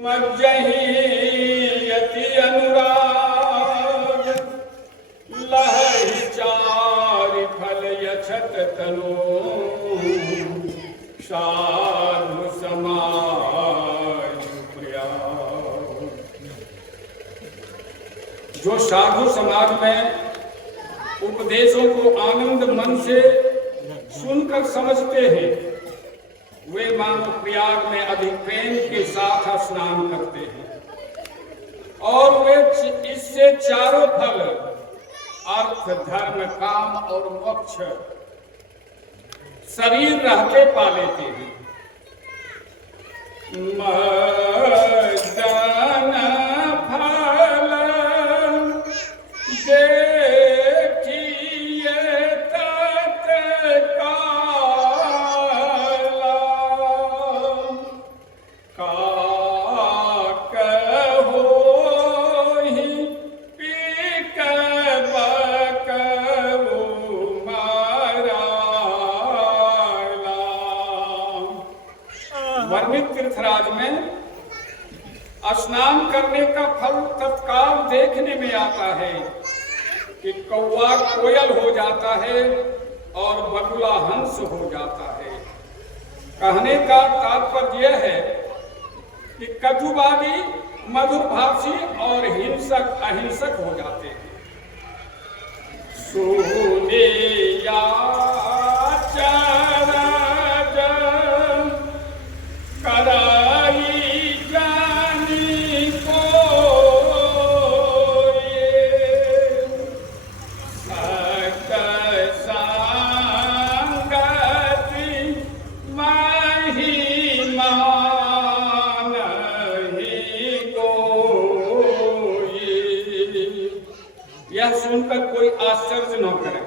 मज्जहि यति अनुराग लहहि चारि फल यछत तनु साधु समाज प्रयाग। जो साधु समाज में उपदेशों को आनंद मन से सुनकर समझते हैं वे मानो प्रयाग में अधिक प्रेम के साथ स्नान करते हैं और वे इससे चारों फल अर्थ धर्म काम और मोक्ष शरीर रहते पा लेते हैं। मदन फल देखिए वर्णित तीर्थराज में स्नान करने का फल तत्काल देखने में आता है कि कौवा कोयल हो जाता है और बगुला हंस हो जाता है। कहने का तात्पर्य यह है कि कटुवादी मधुर भाषी और हिंसक अहिंसक हो जाते हैं। सुने या कराई जानी को सत संगति महिमा नहीं कोई। यह सुनकर कोई आश्चर्य न करे,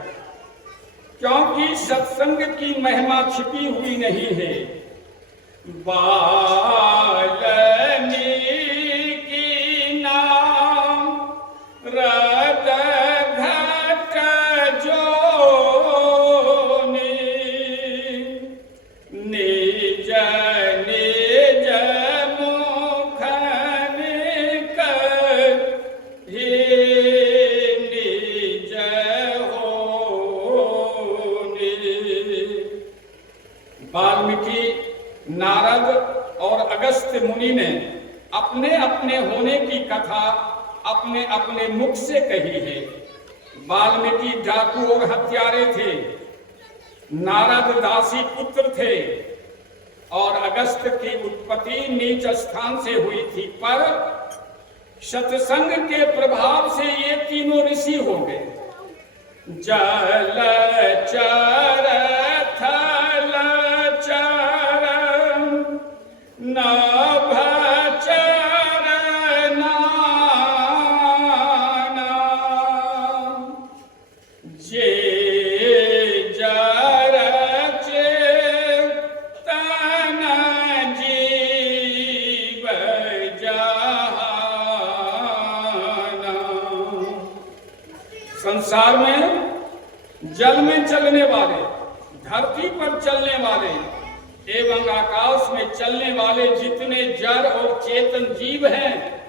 क्योंकि सत्संग की महिमा छिपी हुई नहीं है। वाल्मीकि नाम रद घट जोनि निज निज मुख निकहि निज होनि। वाल्मीकि, नारद और अगस्त्य मुनि ने अपने अपने होने की कथा अपने अपने मुख से कही है। वाल्मीकि डाकू और हत्यारे थे, नारद दासी पुत्र थे और अगस्त्य की उत्पत्ति नीच स्थान से हुई थी, पर सत्संग के प्रभाव से ये तीनों ऋषि हो गए। जल चर थल संसार में जल में चलने वाले, धरती पर चलने वाले एवं आकाश में चलने वाले जितने जड़ और चेतन जीव हैं,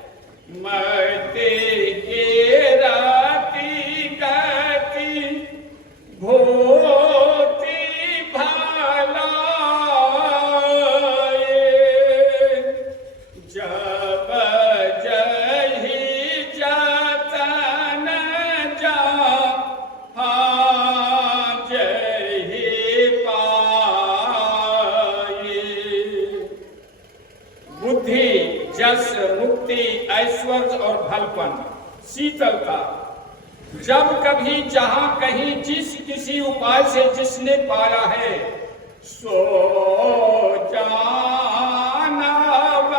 मरते के राती गति भोति भलाए जब जही जतन जा बुद्धि, जस, मुक्ति, ऐश्वर्य और भलपन, शीतलता, जब कभी जहां कहीं जिस किसी उपाय से जिसने पाया है सो जानव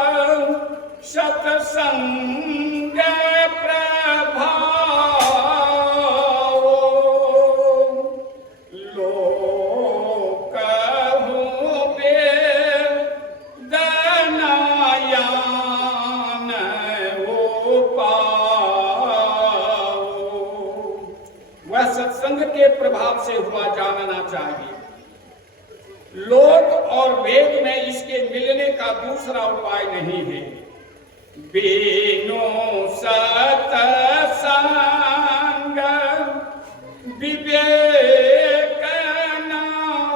सत्संग प्रभाव लोक सत्संग के प्रभाव से हुआ जानना चाहिए। लोक और वेद में इसके मिलने का दूसरा उपाय नहीं है। बिनु सतसंग विवेक न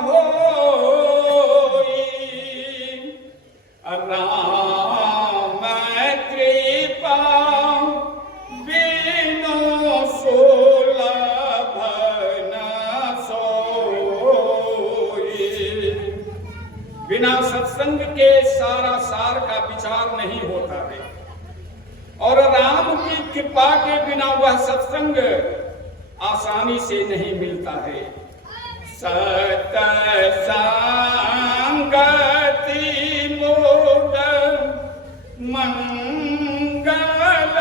होई, राम कृपा बिनु सुलभ न सोई। बिना सत्संग के सारा सार का विचार नहीं होता है, और राम की कृपा के बिना वह सत्संग आसानी से नहीं मिलता है। सतसंगति मूढ़ मंगल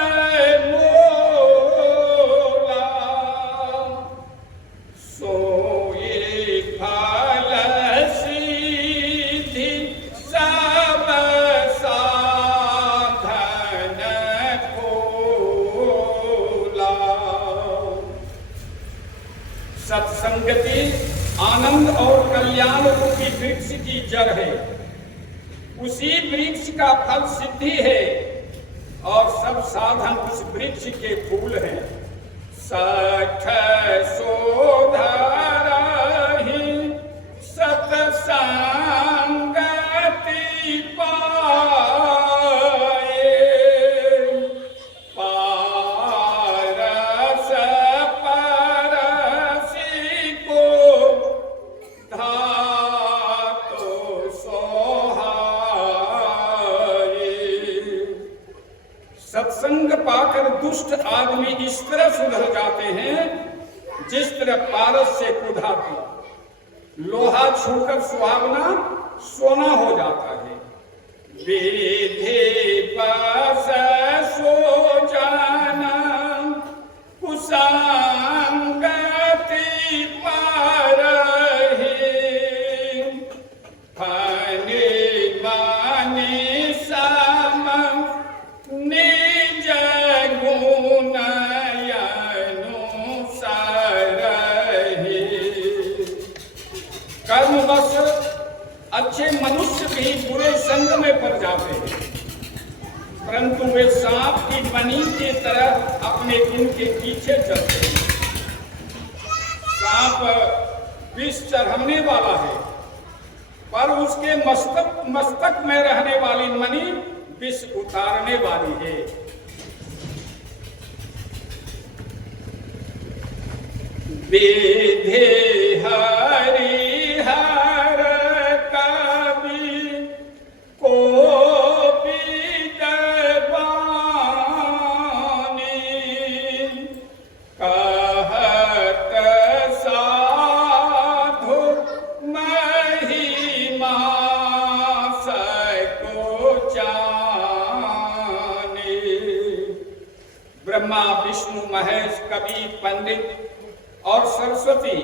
मूला, सोई फल सिद्धि सब साधन खोला। सत्संगति आनंद और कल्याण रूपी वृक्ष की जड़ है, उसी वृक्ष का फल सिद्धि है, और सब साधन उस वृक्ष के फूल हैं। सठ सोधरहि सतसंगति पाए, पारस परसि को धातु सोहाए। सत्संग पाकर दुष्ट आदमी इस तरह सुधर जाते हैं जिस तरह पारस से कुधा को लोहा छूकर सुहावना सोना हो जाता है। विधि पास सो जाना कुसंगति पारहि, फनि मानि सम निज गुण अनुसरहि। कर्मवश अच्छे मनुष्य भी बुरे संग में पड़ जाते हैं, परंतु वे सांप की मणि की तरह अपने गुण के पीछे चलते हैं। सांप विष चढ़ाने वाला है, पर उसके मस्तक में रहने वाली मणि विष उतारने वाली है। विधि हरिहर कवि को विद्वानी, कहत साधु महिमा सको जानी। ब्रह्मा विष्णु महेश कवि पंडित और सरस्वती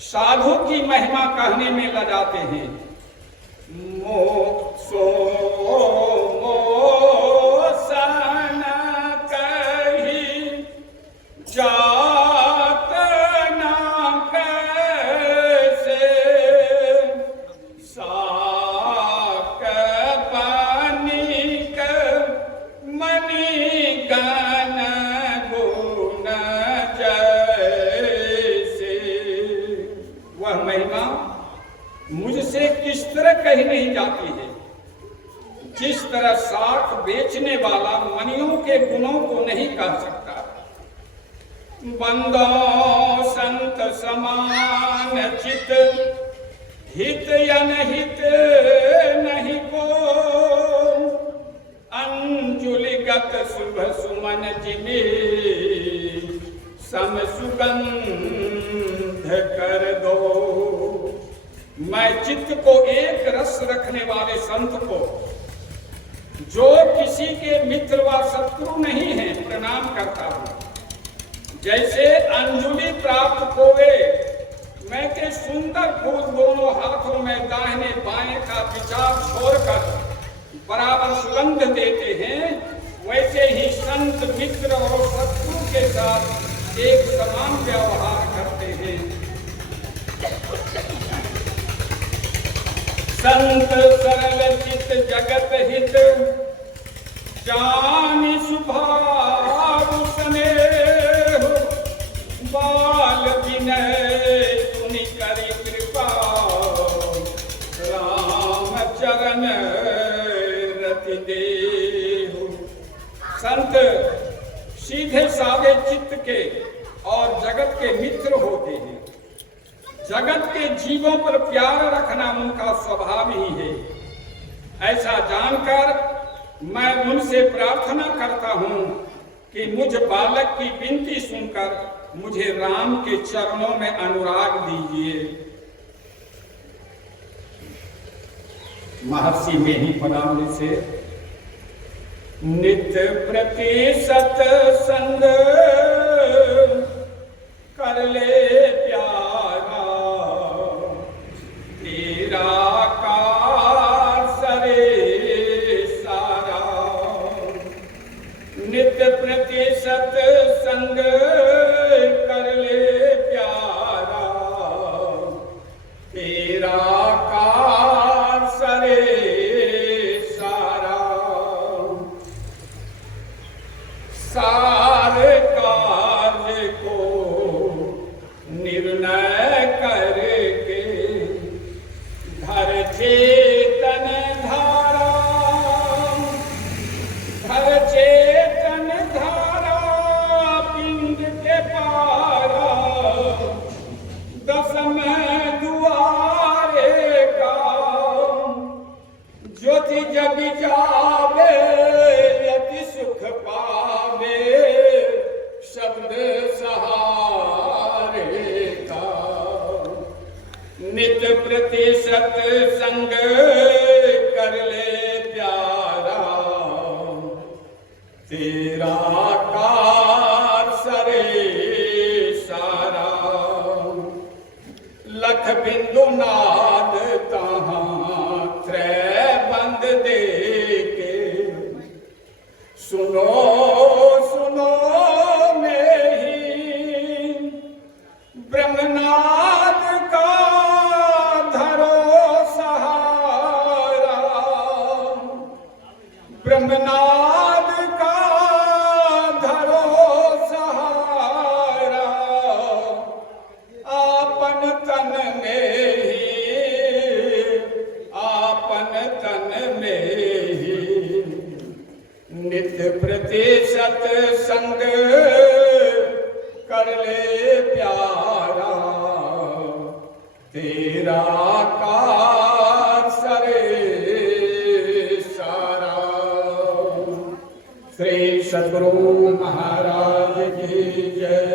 साधु की महिमा कहने में लगाते हैं। मोक्षो मोसन कही जात न कैसे, साक पानिक मणिगण गुण जैसे। वह महिमा मुझसे किस तरह कही नहीं जाती है, जिस तरह साख बेचने वाला मणियों के गुणों को नहीं कह सकता। बंदो संत समान चित, हित अनहित नहीं को, अंजुलिगत शुभ सुमन जिमे सम सुगंध कर दो। मैं चित्त को एक रस रखने वाले संत को, जो किसी के मित्र व शत्रु नहीं है, प्रणाम करता हूँ। जैसे अंजुलि प्राप्त होवे, मैं के सुंदर फूल दोनों हाथों में दाहिने बाएं का विचार छोड़कर बराबर सुगंध देते हैं, वैसे ही संत मित्र और शत्रु के साथ एक समान व्यवहार करते हैं। संत सरल चित जगत हित, जानी सुभाव स्नेह बाल विनय सुनि करि कृपा राम चरण रति देहु। संत सीधे साधे चित्त के और जगत के मित्र होते हैं। जगत के जीवों पर प्यार रखना उनका स्वभाव ही है। ऐसा जानकर मैं उनसे प्रार्थना करता हूं कि मुझ बालक की विनती सुनकर मुझे राम के चरणों में अनुराग दीजिए। महर्षि में ही पदावली से नित्य प्रति सत्संग कर ले प्यारा तेरा कार सरे सारा। नित्य प्रति सत्संग कर ले प्यारा तेरा कार सरे सारा। सारे कार्य को निर्णय करके धर चेतन धारा, धर चेतन धारा पिंड के पारा। दसम दुआरे का ज्योति जग जावे यति सुख पावे शब्द सहारे का। नित्य प्रति सत्संग कर ले प्यारा तेरा कार सरे सारा। लख बिंदु नाद तहाँ त्रय बंद दे के सुनो सुनो में ही ब्रह्मनाद का धरो सहारा। ब्रह्मनाद का धरो सहारा। आपन तन में ही, आपन तन में ही नित्य प्रति सत्संग कर ले प्यारा तेरा कार सरे सारा। श्री सद्गुरु महाराज की जय।